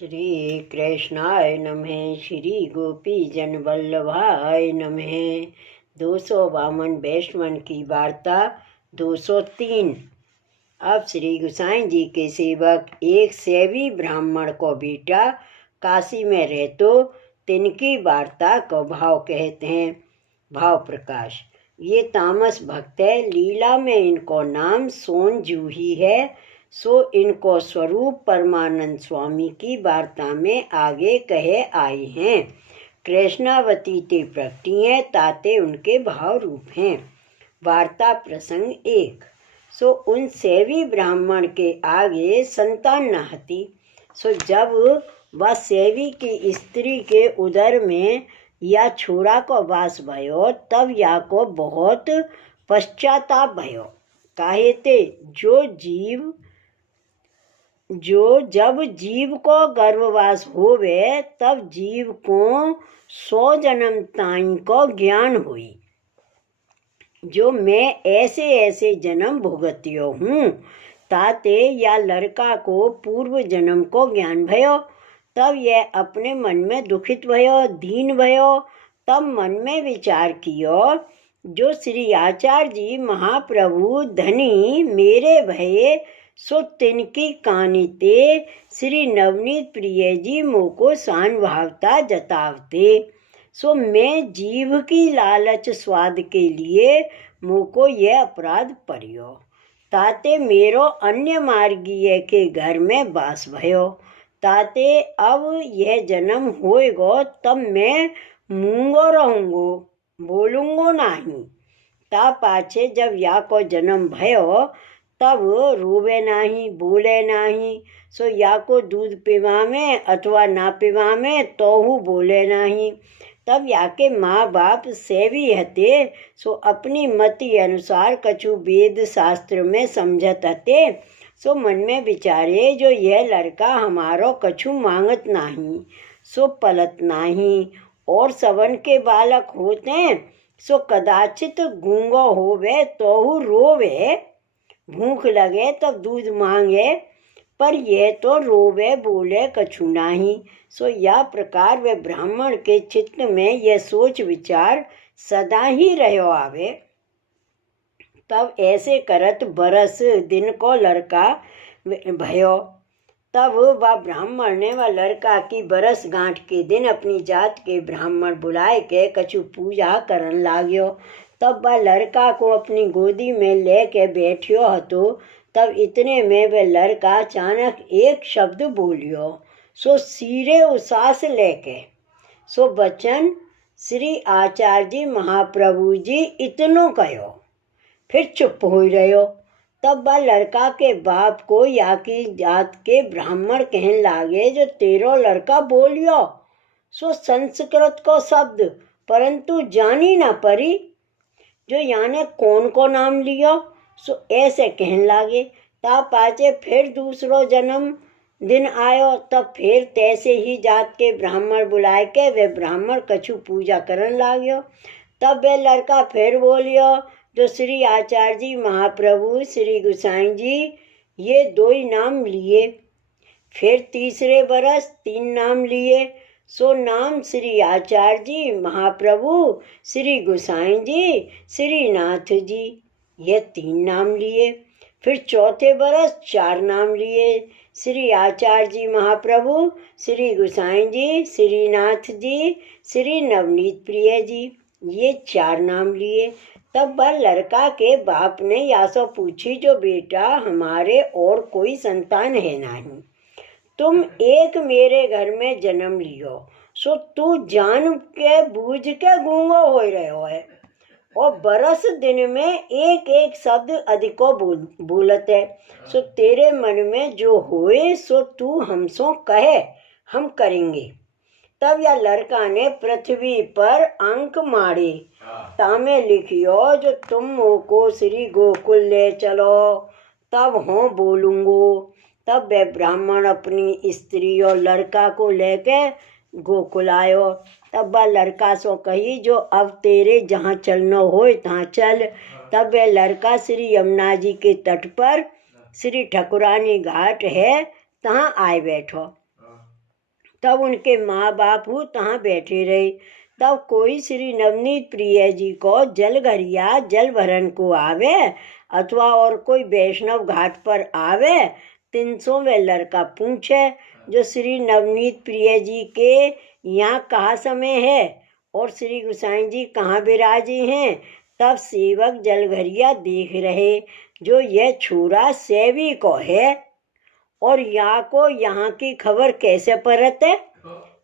श्री कृष्णाय नमः। श्री गोपी जन वल्लभाय नमः। 252 वैष्णवन की वार्ता 203। अब श्री गोसाई जी के सेवक एक सेवी ब्राह्मण को बेटा काशी में रहतो, तिनकी वार्ता को भाव कहते हैं। भाव प्रकाश। ये तामस भक्त है, लीला में इनको नाम सोन जूही है। सो इनको स्वरूप परमानंद स्वामी की वार्ता में आगे कहे आए हैं। कृष्णावती ते प्रगटी हैं, ताते उनके भाव रूप हैं। वार्ता प्रसंग 1। सो उन सेवी ब्राह्मण के आगे संतान न हती। सो जब वह सेवी की स्त्री के उदर में या छोरा को वास भयो, तब या को बहुत पश्चाताप भयो। काहे ते जब जीव को गर्भवास होवे, तब जीव को 100 जन्म ताई को ज्ञान हुई, जो मैं ऐसे ऐसे जन्म भुगतियो हूँ। ताते या लड़का को पूर्व जन्म को ज्ञान भयो। तब यह अपने मन में दुखित भयो, दीन भयो। तब मन में विचार कियो, जो श्री आचार्य जी महाप्रभु धनी मेरे भये, सो तिनकी कानी ते श्री नवनीत प्रिय जी मोको सानुभावता जतावते। सो मैं जीव की लालच स्वाद के लिए मोको यह अपराध पड़ियो। ताते मेरो अन्य मार्गीय के घर में वास भयो। ताते अब यह जन्म होएगो, तब मैं मूंगो रहूंगो, बोलूंगो नहीं। ता पाछे जब या को जन्म भयो, तब रोवे नहीं, बोले नहीं। सो या को दूध पिवावे अथवा ना पिवावे तोहू बोले नहीं। तब या के माँ बाप सेवी हते, सो अपनी मति अनुसार कछु वेद शास्त्र में समझत हते। सो मन में विचारे, जो यह लड़का हमारो कछु मांगत नहीं, सो पलत नहीं। और सवन के बालक होते, सो कदाचित गूंगो होवे तोहू रोवे, भूख लगे तब दूध मांगे, पर यह तो रोवे बोले कछु नहीं। सो या प्रकार वे ब्राह्मण के चित्त में यह सोच विचार सदा ही रहो आवे। तब ऐसे करत बरस दिन को लड़का भयो। तब वह ब्राह्मण ने वह लड़का की बरस गांठ के दिन अपनी जात के ब्राह्मण बुलाए के कछु पूजा करन लाग्यो। तब वह लड़का को अपनी गोदी में लेके बैठियो हतो। तब इतने में वह लड़का अचानक एक शब्द बोलियो। सो सिरे उसास लेके सो बचन श्री आचार्य जी महाप्रभु जी इतनो कहो, फिर चुप हो रहो। तब वह लड़का के बाप को या की जात के ब्राह्मण कहने लागे, जो तेरो लड़का बोलियो सो संस्कृत को शब्द, परंतु जानी ना परी, जो याने कौन को नाम लियो। सो ऐसे कहने लागे। ता पाचे फिर दूसरो जन्म दिन आयो। तब फिर तैसे ही जात के ब्राह्मण बुलाए के वे ब्राह्मण कछु पूजा करन लाग्यो। तब वे लड़का फिर बोलियो, जो श्री आचार्य जी महाप्रभु श्री गोसाई जी ये 2 ही नाम लिए। फिर तीसरे बरस 3 नाम लिए। सो नाम श्री आचार्य जी महाप्रभु श्री गोसाई जी श्रीनाथ जी, ये 3 नाम लिए। फिर चौथे बरस 4 नाम लिए। श्री आचार्य जी महाप्रभु श्री गोसाई जी श्रीनाथ जी श्री नवनीत प्रिय जी, ये 4 नाम लिए। तब वह लड़का के बाप ने यासो पूछी, जो बेटा हमारे और कोई संतान है नहीं, तुम एक मेरे घर में जन्म लियो। सो तू जान के बूझ के गूंगो हो रहो है, और बरस दिन में एक एक शब्द अधिको बोलत है। सो तेरे मन में जो होए सो तू हमसो कहे, हम करेंगे। तब यह लड़का ने पृथ्वी पर अंक मारे। तामे लिखियो, जो तुम को श्री गोकुल ले चलो, तब हो बोलूंगो। तब वह ब्राह्मण अपनी स्त्री और लड़का को लेके गोकुल आयो। तब वह लड़का सो कही, जो अब तेरे जहाँ चलना हो तहाँ चल। तब वह लड़का श्री यमुना जी के तट पर श्री ठकुरानी घाट है, तहाँ आए बैठो। तब उनके माँ बाप तहाँ बैठे रहे। तब कोई श्री नवनीत प्रिय जी को जलघरिया जल भरन को आवे अथवा और कोई वैष्णव घाट पर आवे, 300वें लड़का पूछे जो श्री नवनीत प्रिय जी के यहाँ कहाँ समय है और श्री गोसाई जी कहाँ विराजे हैं। तब सेवक जलघरिया देख रहे जो यह छोरा सेवी को है और यहाँ की खबर कैसे परत है।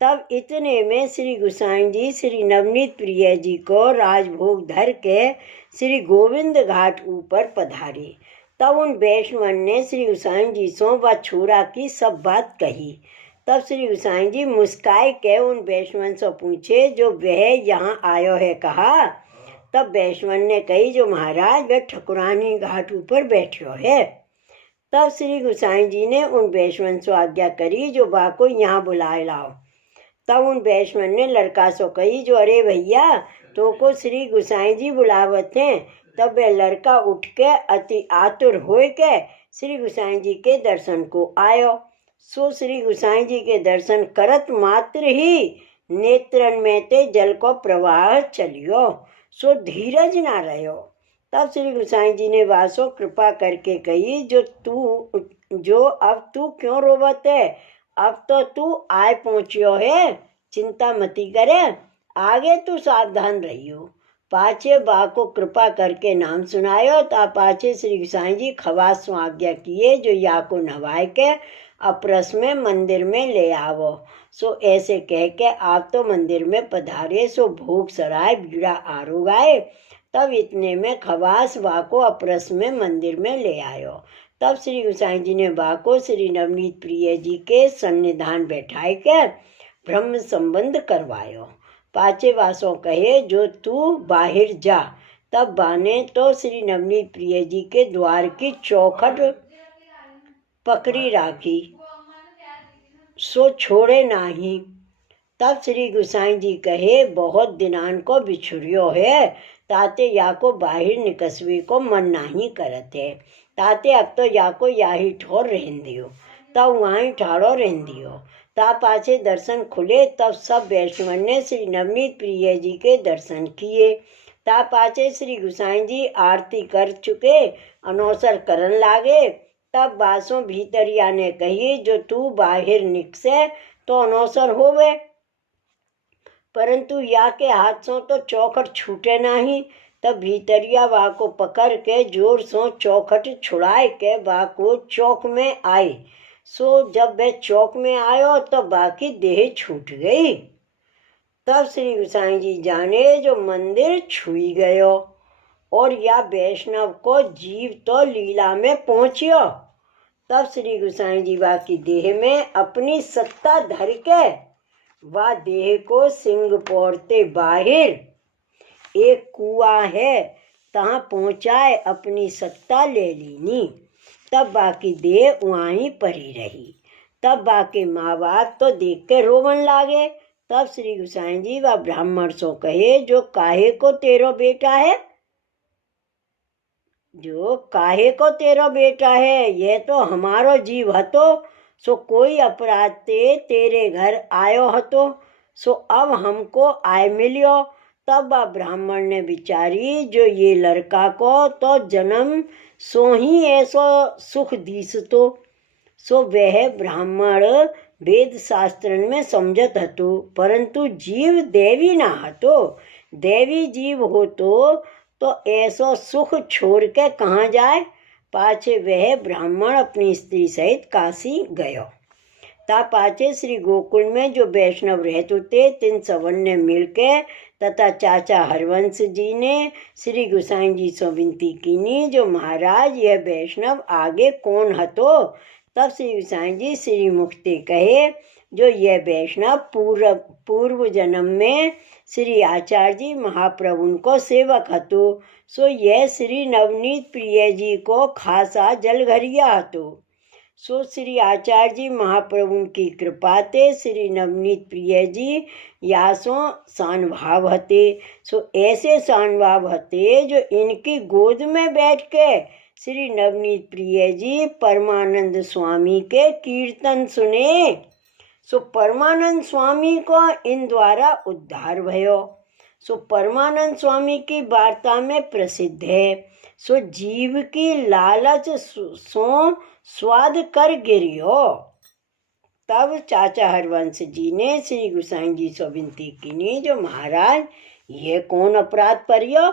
तब इतने में श्री गोसाई जी श्री नवनीत प्रिय जी को राजभोग धर के श्री गोविंद घाट ऊपर पधारे। तब उन वैष्णव ने श्री गोसाई जी सो व छोरा की सब बात कही। तब श्री गोसाई जी मुस्काए के उन वैष्णव से पूछे जो वह यहाँ आयो है कहा। तब वैष्णव ने कही जो महाराज वह ठकुरानी घाट ऊपर बैठो है। तब श्री गोसाई जी ने उन वैष्णव से आज्ञा करी जो बा को यहाँ बुलाए लाओ। तब उन वैष्णव ने लड़का सो कही जो अरे भैया तो को श्री गोसाई जी बुलावत हैं। तब वह लड़का उठ के अति आतुर होए के श्री गोसाई जी के दर्शन को आयो। सो श्री गोसाई जी के दर्शन करत मात्र ही नेत्रन में ते जल को प्रवाह चलियो, सो धीरज ना रहो। तब श्री गोसाई जी ने वासो कृपा करके कही जो अब तू क्यों रोवत है, अब तो तू आए पहुँचियो है, चिंता मती करे, आगे तू सावधान रहियो। पाछे बा को कृपा करके नाम सुनायो। ता पाछे श्री गोसाई जी खवास आज्ञा किए जो या को नवाए के अपरस में मंदिर में ले आवो। सो ऐसे कह के आप तो मंदिर में पधारे। सो भोग सराय बीड़ा आरो गाए। तब इतने में खवास बा को अपरस में मंदिर में ले आयो। तब श्री गोसाई जी ने बा को श्री नवनीत प्रिय जी के सन्निधान बैठाए के ब्रह्म संबंध करवायो। पाचे वासों कहे जो तू बाहर जा। तब बाने तो श्री नवनीत प्रिय जी के द्वार की चौखट पकड़ी राखी, सो छोड़े नाही। तब श्री गोसाई जी कहे बहुत दिनान को बिछुरियो है, ताते या को बाहर निकसवे को मन नहीं करत है, ताते अब तो या को याही ठोर रहन दियो। तब वहीं ठाड़ो रहन दियो। ता पाछे दर्शन खुले। तब सब वैष्णव ने श्री नवनीत प्रिय जी के दर्शन किए। ता पाछे श्री गोसाई जी आरती कर चुके अनौसर करन लागे। तब बासों भीतरिया ने कही जो तू बाहर निकसे तो अनौसर होवे, परंतु या के हाथ सो तो चौखट छूटे नहीं। तब भीतरिया बा को पकड़ के जोर सो चौखट छुड़ाए के बा को चौक में आई। सो जब वह चौक में आयो तो बाकी देह छूट गई। तब श्री गोसाई जी जाने जो मंदिर छुई गयो और या वैष्णव को जीव तो लीला में पहुँचियो। तब श्री गोसाई जी बा की देह में अपनी सत्ता धर के वह देह को सिंह पोरते बाहर एक कुआ है तहाँ पहुँचाए अपनी सत्ता ले लीनी। तब बाकी देह वहीं परी रही। तब बाकी माँ बाप तो देख के रोवन लागे। तब श्री गोसाई जी व ब्राह्मण सो कहे जो काहे को तेरो बेटा है, जो काहे को तेरो बेटा है, ये तो हमारो जीव हतो। सो कोई अपराध ते तेरे घर आयो हतो, सो अब हमको आय मिलियो। तब वह ब्राह्मण ने विचारी जो ये लड़का को तो जन्म सो ही ऐसो सुख दीस तो। सो वह ब्राह्मण वेद शास्त्र में समझत हतो, परंतु जीव देवी ना हतो। देवी जीव हो तो ऐसो सुख छोड़ के कहाँ जाए। पाछे वह ब्राह्मण अपनी स्त्री सहित काशी गयो। ता पाछे श्री गोकुल में जो वैष्णव रहते थे तिन सवन ने मिलके तथा चाचा हरवंश जी ने श्री गोसाई जी से विनती कीनी जो महाराज यह वैष्णव आगे कौन हतो। तब श्री गोसाई जी श्री मुक्ति कहे जो यह वैष्णव पूर्व जन्म में श्री आचार्य जी महाप्रभु को सेवक हतो। सो यह श्री नवनीत प्रिय जी को खासा जलघरिया हतो। सो श्री आचार्य जी महाप्रभु की कृपा ते श्री नवनीत प्रिय जी यासो शानभाव हते। सो ऐसे शानभाव हते जो इनकी गोद में बैठ के श्री नवनीत प्रिय जी परमानंद स्वामी के कीर्तन सुने। सो परमानंद स्वामी को इन द्वारा उद्धार भयो। सो परमानंद स्वामी की वार्ता में प्रसिद्ध है। सो जीव की लालच सो स्वाद कर गिरियो। तब चाचा हरवंश जी ने श्री गोसाई जी से विनती की, जो महाराज ये कौन अपराध परियो।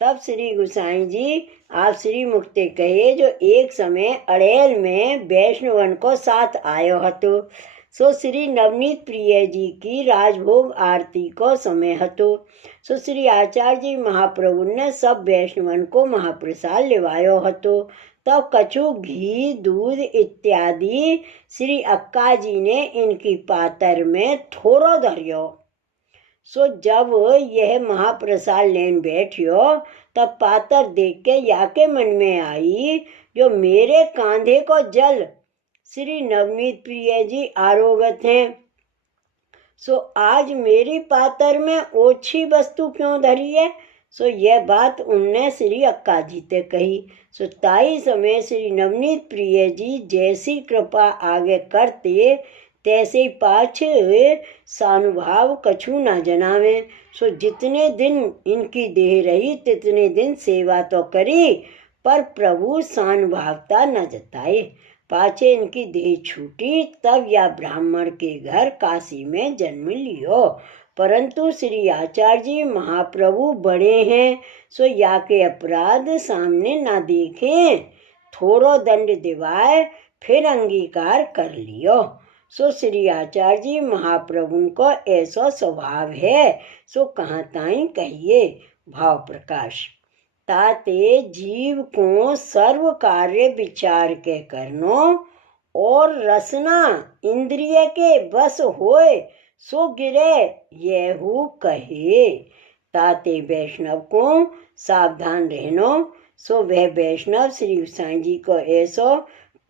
तब श्री गोसाई जी आप श्री मुक्ते कहे, जो एक समय अड़ेल में वैष्णवन को साथ आयो हतो। सो श्री नवनीत प्रिय जी की राजभोग आरती को समय हतो। सो श्री आचार्य जी महाप्रभु ने सब वैष्णवन को महाप्रसाद लेवायो हतो। तब कछु घी दूध इत्यादि श्री अक्का जी ने इनकी पातर में थोड़ो धरियो। सो जब यह महाप्रसाद लेन बैठियो, तब पातर देख के याके मन में आई, जो मेरे कांधे को जल श्री नवनीत प्रिय जी आरोगत हैं। सो आज मेरी पातर में ओछी वस्तु क्यों धरी है। सो यह बात उनने श्री अक्का जी ते कही। सो ताई समय श्री नवनीत प्रिय जी जैसी कृपा आगे करते, तैसे पाछ सानुभाव कछु न जनावे। सो जितने दिन इनकी देह रही तितने दिन सेवा तो करी, पर प्रभु सानुभावता न जताए। पाछे इनकी देह छूटी, तब या ब्राह्मण के घर काशी में जन्म लियो। परंतु श्री आचार्य जी महाप्रभु बड़े हैं, सो या के अपराध सामने ना देखे, थोड़ो दंड दिवाए फिर अंगीकार कर लियो। सो श्री आचार्य जी महाप्रभु को ऐसा स्वभाव है, सो कहाँ ताई कहिए। भाव प्रकाश। ताते जीव को सर्व कार्य विचार के करनो और रसना इंद्रिय के बस होए, सो गिरे येहू कहे। ताते वैष्णव को सावधान रहनो। सो वह वैष्णव श्री गोसाई जी को ऐसो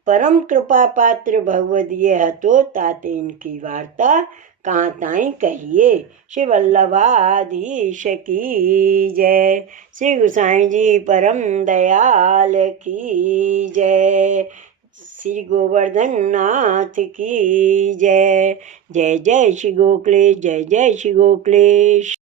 परम कृपा पात्र भगवदीय हतो। ताते इनकी वार्ता कहाँ ताई कहिए। श्री वल्लभाधीश की जय। श्री गोसाई जी परम दयाल की जय। श्री गोवर्धन नाथ की जय। जय जय श्री गोखलेश, जय जय श्री गोखलेश।